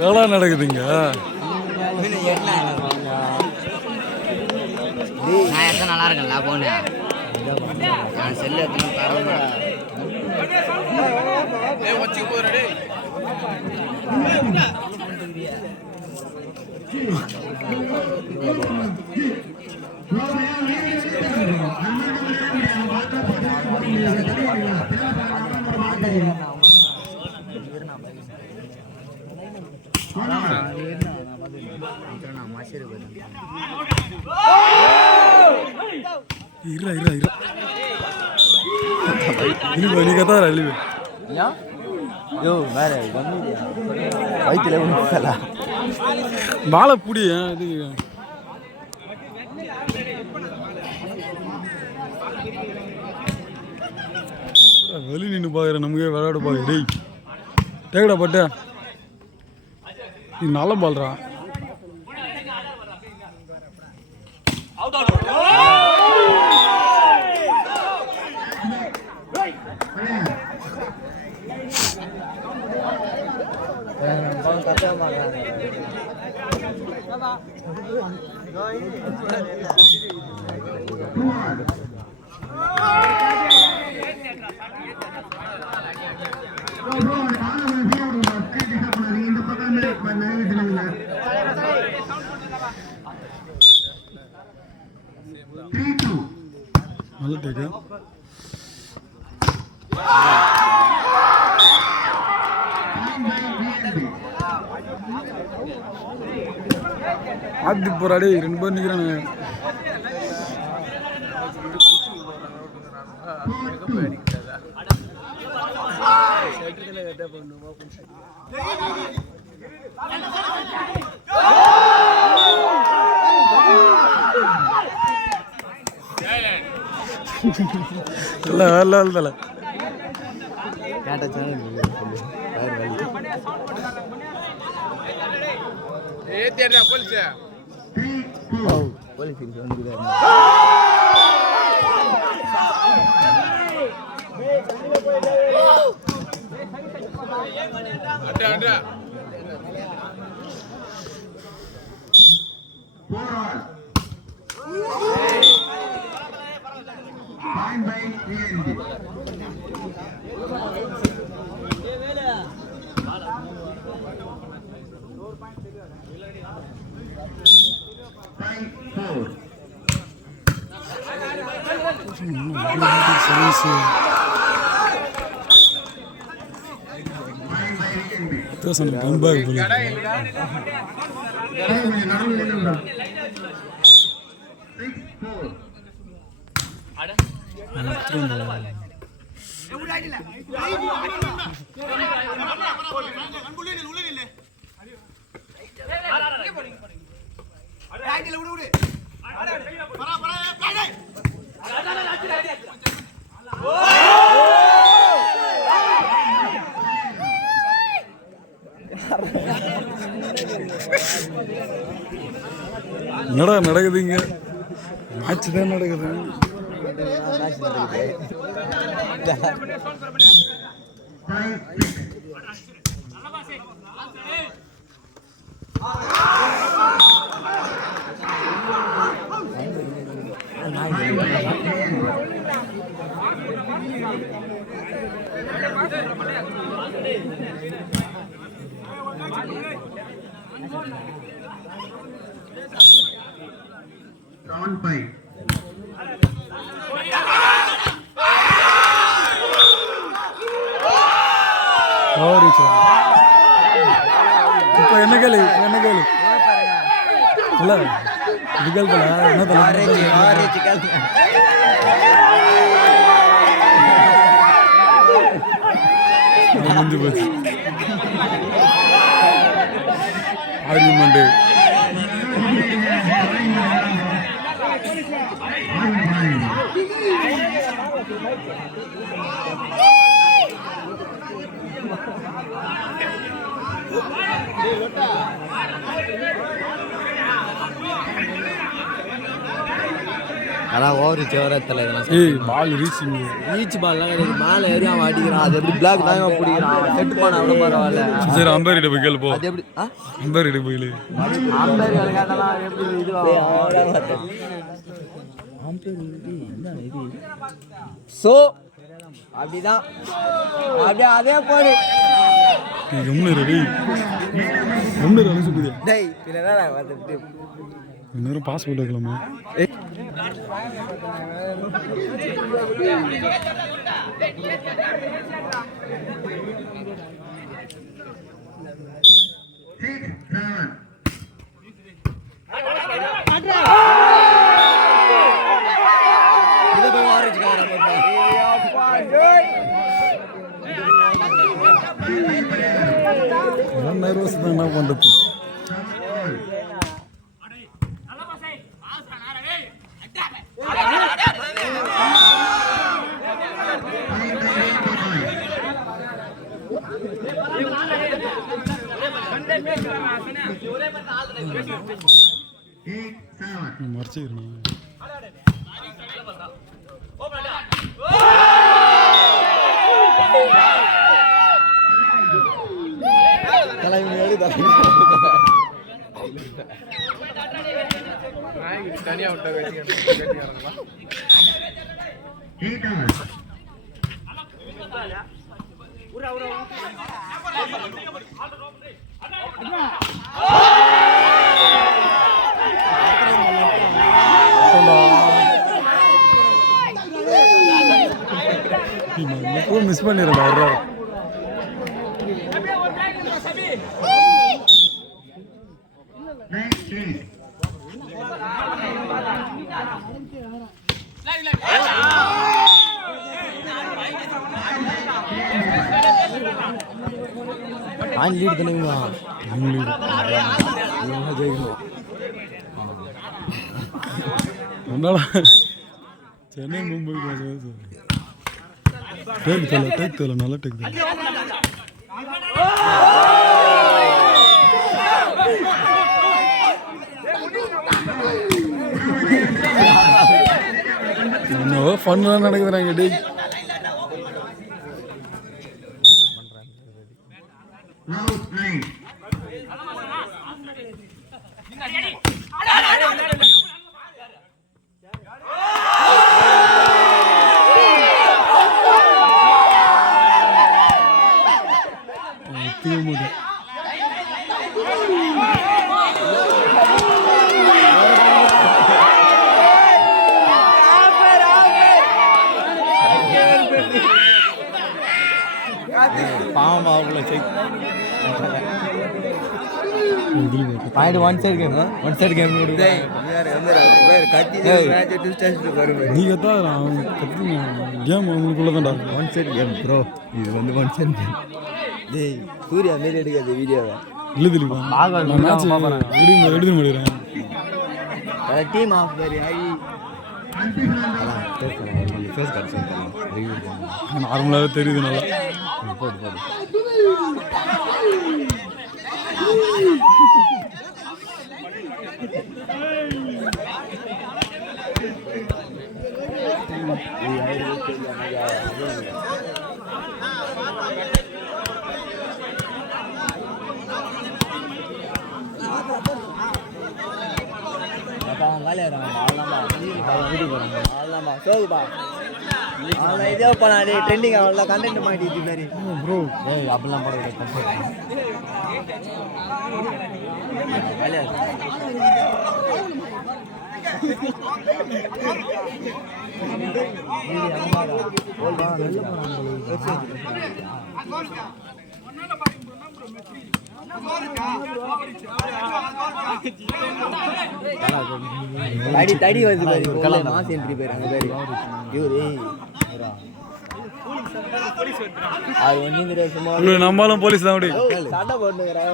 வேலை நடக்குதுங்க. நான் எத்தனை நல்லா இருக்கேன்ல போன நான் செல்லு எத்தனை தரேன் பாலை புடி இது வெளி நின்று பார்க்குற நமக்கே விளையாட பார்க்குற டேய் டேக்கடா பட்ட இது நல்ல பால்றா. நல்ல டேக்கு ஆத்தி போறாடே 2 பேர் நிக்கிறானுங்க. இல்ல என்னடா நடக்குதுங்க? மேட்ச் தான் நடக்குது. இப்போ என்ன கேளு இல்ல இதுகள் முடிஞ்சு போச்சு ஆர்குமெண்ட். அதான் ஓவர் ரிச் வரத்தில் இதெல்லாம் ஏய் பால் ரீச்சிங் ரீச் பால்லாம் கிடையாது. மேலே ஏறி அவன் அடிக்கிறான். அது எப்படி பிளாக் தான் அவன் பிடிக்கிறான். செட் பண்ண அவ்வளோ பரவாயில்ல. சரி அம்பேர் கிட்ட போய் கேளு போ. அது எப்படி அம்பேர் கிட்ட போய் அம்பேர் கேட்டாலாம் எப்படி இது ஸோ அப்படிதான் அப்படியே அதே போடு டேய் நேரம் பாஸ்போர்ட் வைக்கலாமா? நர்வஸ் தான் என்ன பண்றது? மறைச்சிக்கிறேன் தனியா விட்ட மிஸ் பண்ணிடுறா. லீட் தானேங்களா என்னடா சென்னை மும்பை டேக் தல நல்லா டேக் தல. என்னவோ ஃபன்லாம் நடக்குதுறாங்க டேய். பாவம் அவங்கள check point one side game நீங்க தான் கேம் உங்களுக்குள்ள தான்டா. One side game bro. இது வந்து ஒன் சைடு கேம். டேய் சூர்யா மாரி எடுக்காத வீடியோவை இல்லை தெரியுமா? நான் மேட்ச் எடுத்து முடிக்கிறேன். டீம் ஆஃப் மாதிரி ஆகி நார்மலாகவே தெரியுது நல்லா. போடு போடு இதே பண்ணாடி ட்ரெண்டிங் அவ்வளோ கண்டென்ட் மாட்டிட்டு மாதிரி ப்ரோ. ஏய் அப்படிலாம் போட தடி தடி வருது பாரு. மாஸ் என்ட்ரி பேர் அங்க பேரு இவரு அது ஒன்றும் தெரியாது. சும்மா நம்மளும் போலீஸ் தான் அப்படி சண்டை போட்டுக்கிறேன்.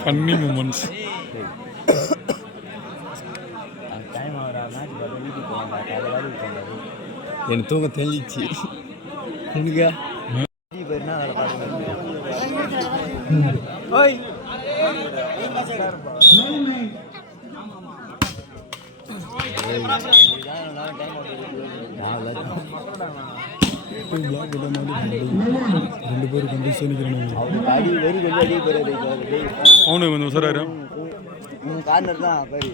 Funny moments. எனக்கு தூங்க தெரிஞ்சிச்சு. எனக்கு பிளாக் போட்ட மாதிரி 2 பேரும் கண்டிஷன் அடி வெறி கொஞ்சம் அடி போறாரு அவனுக்கு கொஞ்சம் உசராரு கார்னர் தான் பாரு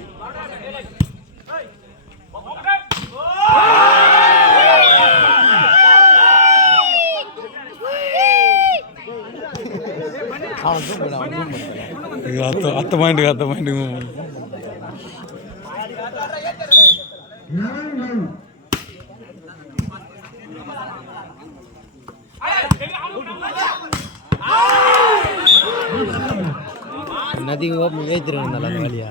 அத்த பாயிண்ட் நதிக்கு ஓப்பன் ஏற்றிருவேன் அந்த வேலையா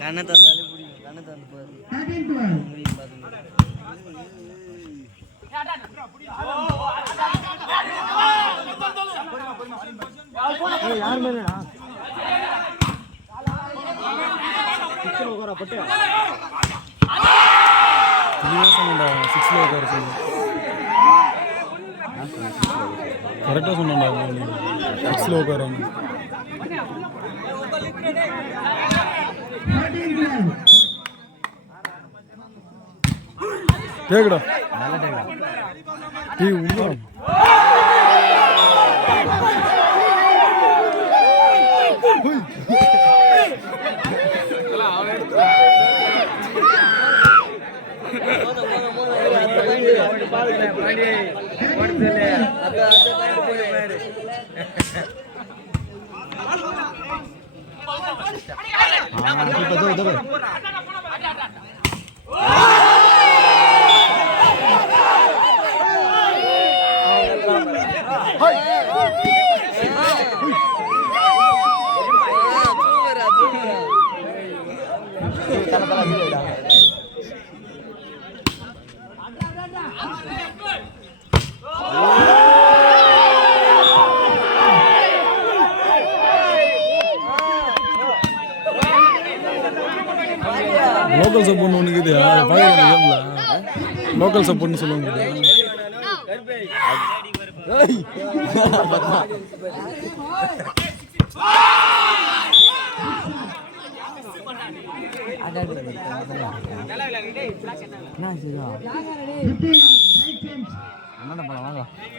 கண்ணை தந்தாலே பிடிக்கும் கண்ணை தந்து கரெக்டாக சொன்னாண்டா 6ல உட்காராம கேக்குடா டீ உள்ள லோக்கல் சப்போர்ட் ஒன்று இருக்குது லோக்கல் சப்போர்ட்னு சொல்லுவாங்க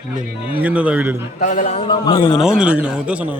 இல்லை இங்கேருந்து தான் வீடு எடுக்கும் நான் கொஞ்சம் நான் வந்து நிற்கணும் உத்தேசம்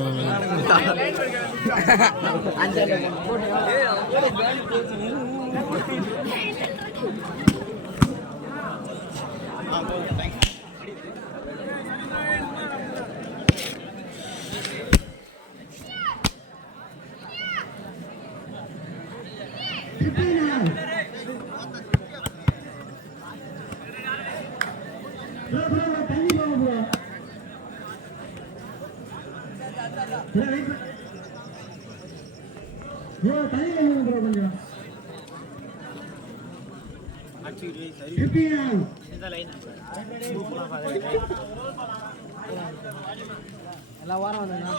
எல்லா வாரம் வந்தேன்னா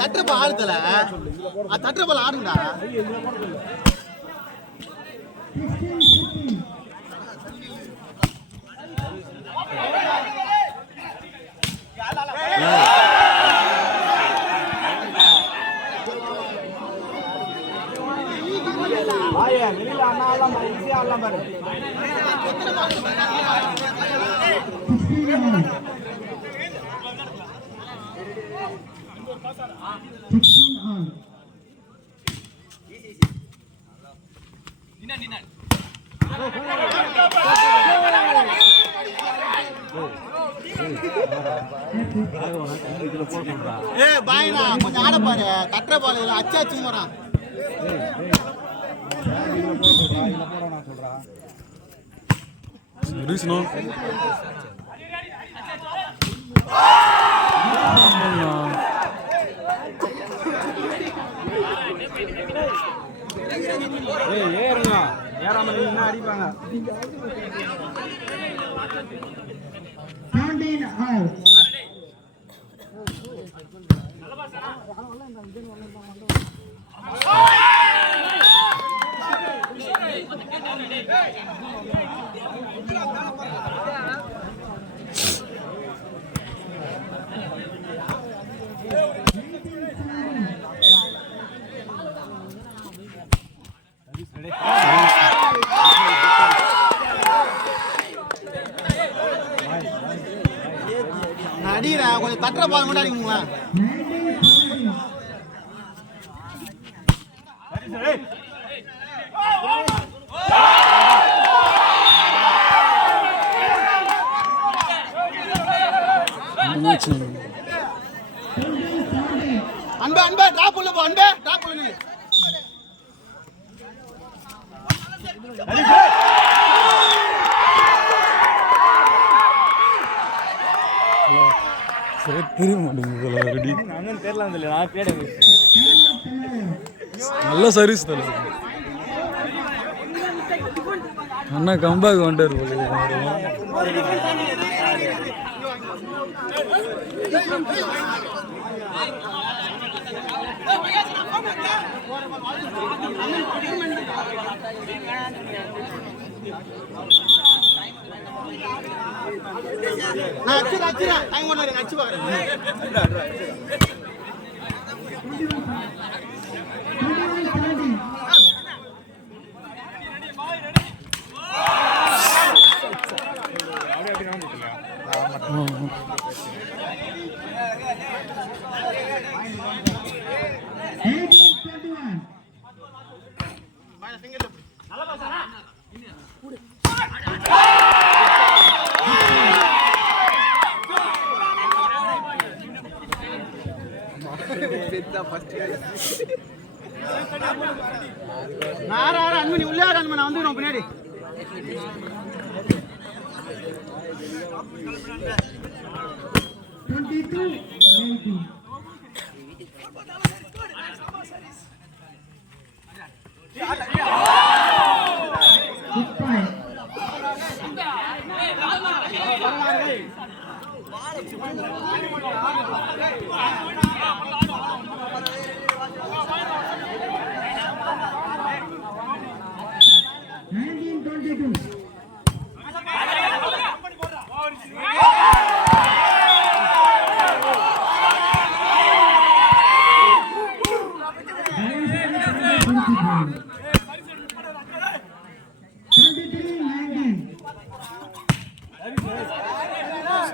தட்டுறப்ப ஆடுதல தட்டுறப்ப ஆடுங்கடா பாயினா கொஞ்சம் ஆட பாரு கட்டுற பால் அச்சாச்சு போறான் சர்வீஸ்ண்ணா ஏறுங்க ஏறாம நின்னா அடிப்பாங்க அடிக்கிறேன் கொஞ்சம் தட்டுற பால் மட்டும் அடிக்குங்களா அன்பே அன்பே டிராப் உள்ள போ அன்பே டிராப் உள்ள நில்லு சரி தெரிய மாட்டேங்குது ரெடி நல்ல சர்வீஸ் தலை அண்ணா கம்பேக் வந்துட்டார் நான் அச்சுறேன் டைம் கொண்டு அச்சு பார்க்குறேன் நான் அன்பு உள்ளே அன்பு நான் வந்து பின்னாடி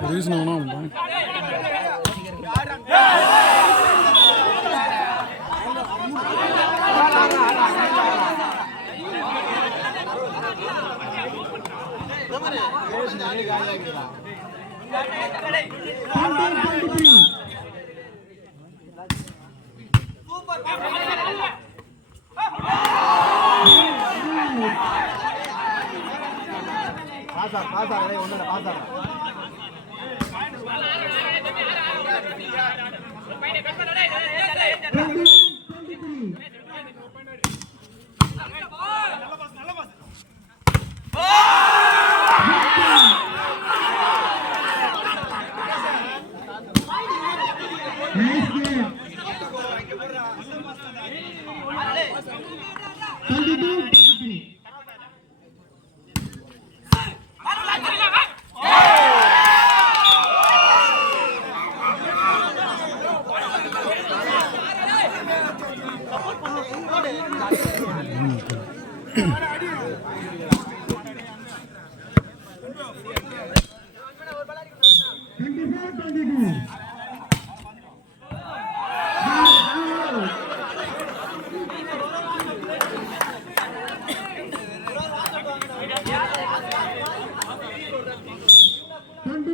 சர்வீஸ் நான்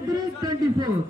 23-24.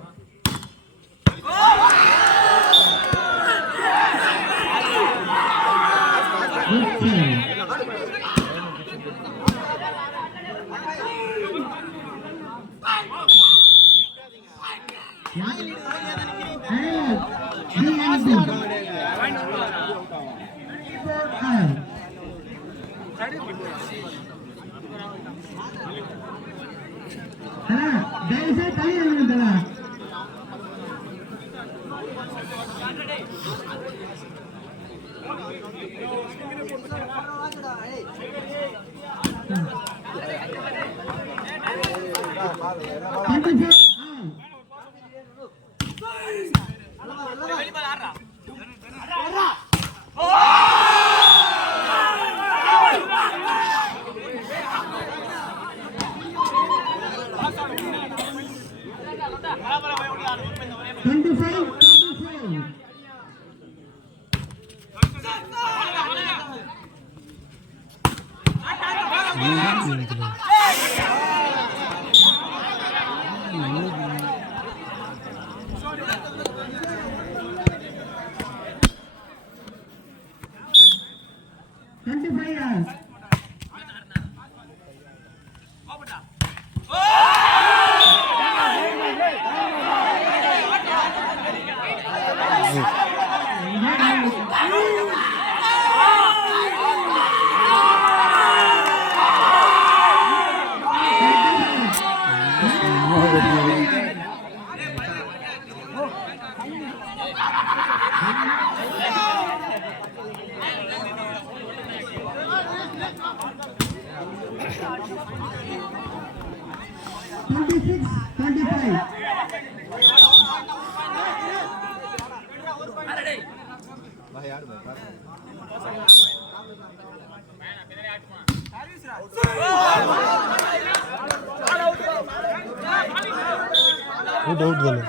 डाउट झालं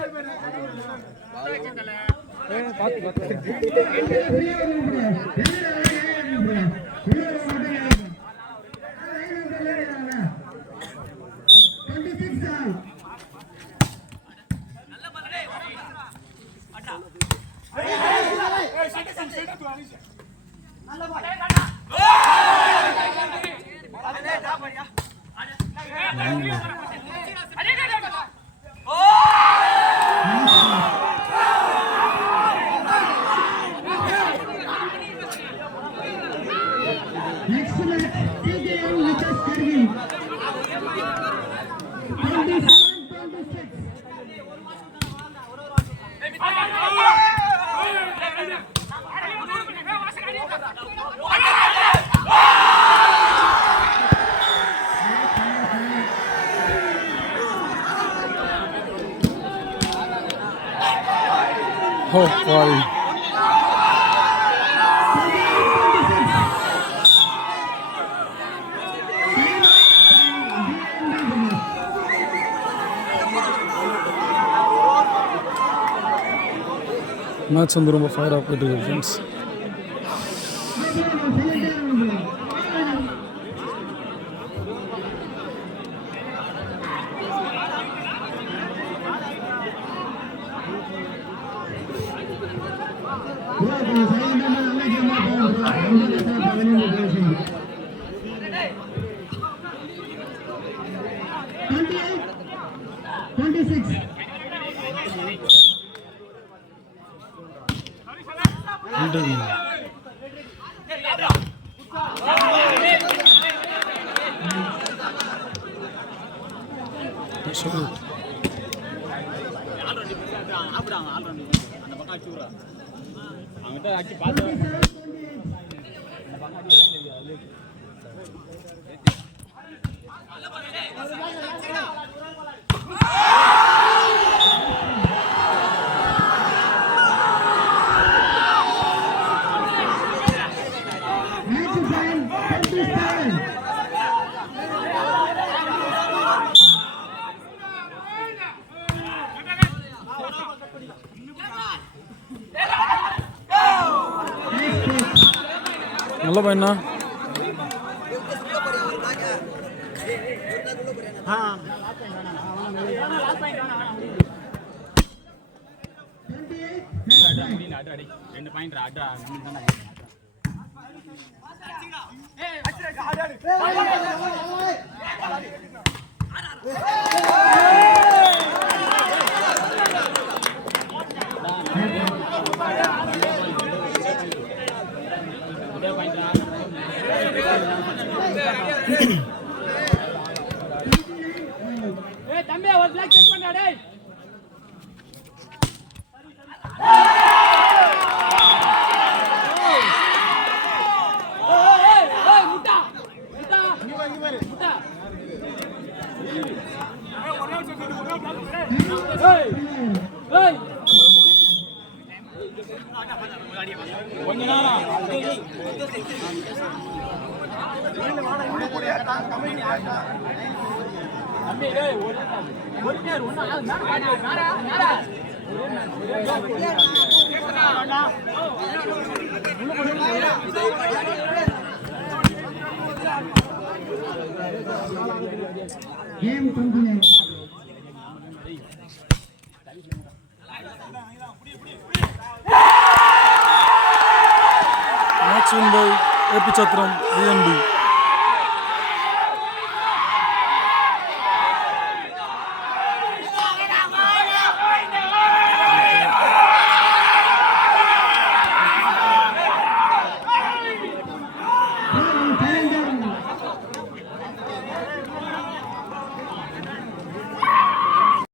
हो भाई மேட்ச் வந்து ரொம்ப ஃபயராக போயிட்டு இருக்கு ஃப்ரெண்ட்ஸ். நல்ல பையனா Match win by AP Chatram, VNB.